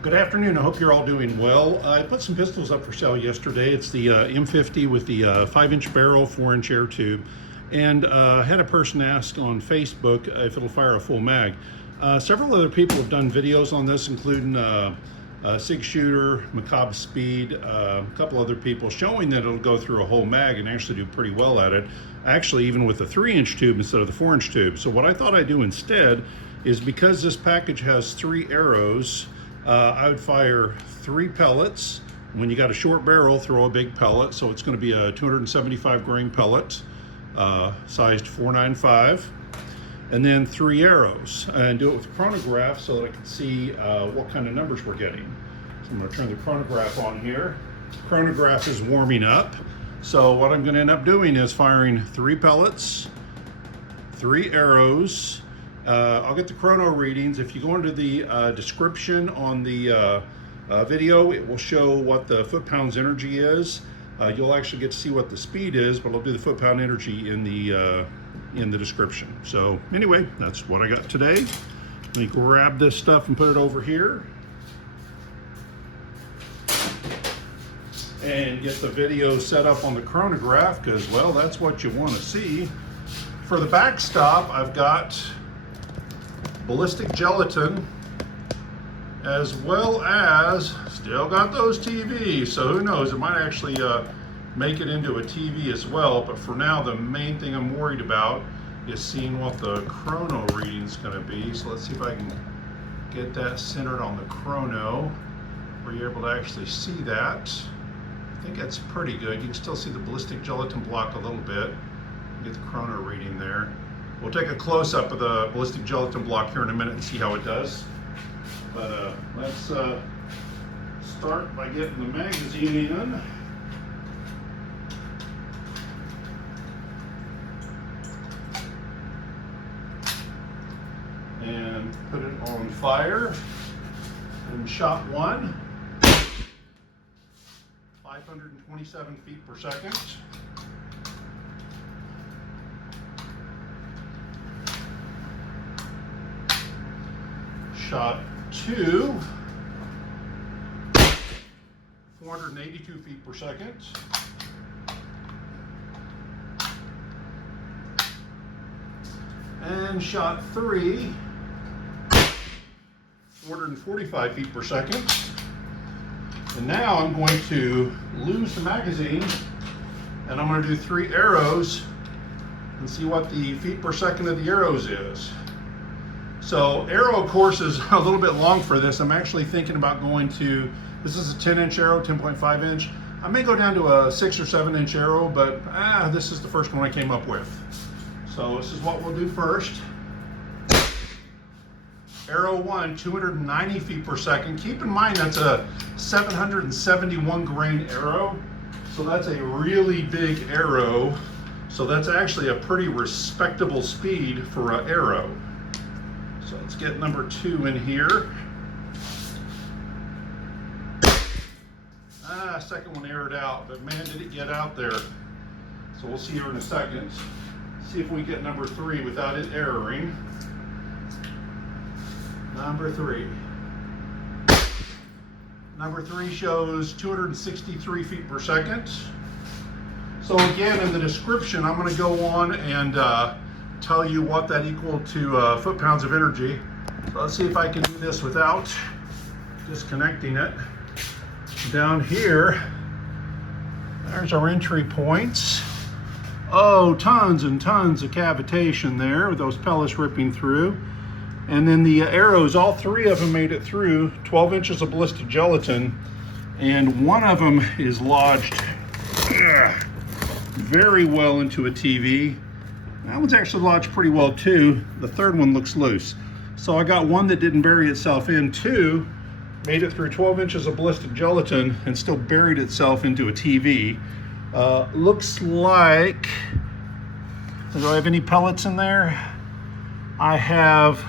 Good afternoon. I hope you're all doing well. I put some pistols up for sale yesterday. It's the M50 with the 5-inch barrel, 4-inch air tube, and had a person ask on Facebook if it'll fire a full mag. Several other people have done videos on this, including Sig Shooter, Macabre Speed, a couple other people showing that it'll go through a whole mag and actually do pretty well at it. Actually, even with the 3-inch tube instead of the 4-inch tube. So what I thought I'd do instead is, because this package has 3 arrows, I would fire 3 pellets. When you got a short barrel, throw a big pellet. So it's going to be a 275 grain pellet, sized 495, and then 3 arrows, and do it with a chronograph so that I can see what kind of numbers we're getting. So I'm going to turn the chronograph on here. The chronograph is warming up. So what I'm going to end up doing is firing 3 pellets, 3 arrows. I'll get the chrono readings. If you go into the description on the video, it will show what the foot-pounds energy is. You'll actually get to see what the speed is, but I'll do the foot-pound energy in the description. So anyway, that's what I got today. Let me grab this stuff and put it over here, and get the video set up on the chronograph, because, well, that's what you want to see. For the backstop, I've got ballistic gelatin, as well as still got those TVs. So who knows, it might actually make it into a TV as well. But for now, the main thing I'm worried about is seeing what the chrono reading is going to be. So let's see if I can get that centered on the chrono, where you're able to actually see that. I think that's pretty good. You can still see the ballistic gelatin block a little bit. Get the chrono reading there. We'll take a close-up of the ballistic gelatin block here in a minute and see how it does. But let's start by getting the magazine in. And put it on fire. And shot 1, 527 feet per second. Shot 2, 482 feet per second. And shot 3, 445 feet per second. And now I'm going to lose the magazine, and I'm going to do 3 arrows and see what the feet per second of the arrows is. So arrow, of course, is a little bit long for this. I'm actually thinking about going to, this is a 10-inch arrow, 10.5 inch. I may go down to a 6 or 7-inch arrow, but this is the first one I came up with. So this is what we'll do first. Arrow 1, 290 feet per second. Keep in mind that's a 771 grain arrow. So that's a really big arrow. So that's actually a pretty respectable speed for an arrow. So let's get number 2 in here. Second one aired out, but man, did it get out there. So we'll see here in a second. See if we get number 3 without it erroring. Number 3. Number 3 shows 263 feet per second. So again, in the description, I'm going to go on and tell you what that equal to foot-pounds of energy. So let's see if I can do this without disconnecting it. Down here, there's our entry points. Oh, tons and tons of cavitation there with those pellets ripping through. And then the arrows, all 3 of them made it through, 12 inches of ballistic gelatin, and one of them is lodged very well into a TV. That one's actually lodged pretty well too. The third one looks loose. So I got one that didn't bury itself in. 2 made it through 12 inches of ballistic gelatin and still buried itself into a TV. Looks like, do I have any pellets in there? I have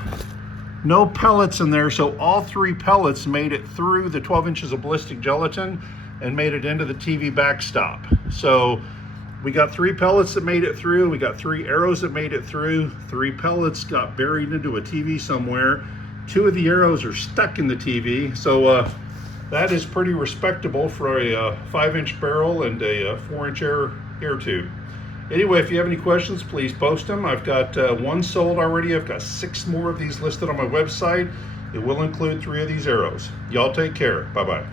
no pellets in there, so all 3 pellets made it through the 12 inches of ballistic gelatin and made it into the TV backstop. So we got 3 pellets that made it through, we got 3 arrows that made it through, 3 pellets got buried into a TV somewhere, 2 of the arrows are stuck in the TV, so that is pretty respectable for a 5-inch barrel and a 4-inch air tube. Anyway, if you have any questions, please post them. I've got 1 sold already. I've got 6 more of these listed on my website. It will include 3 of these arrows. Y'all take care. Bye-bye.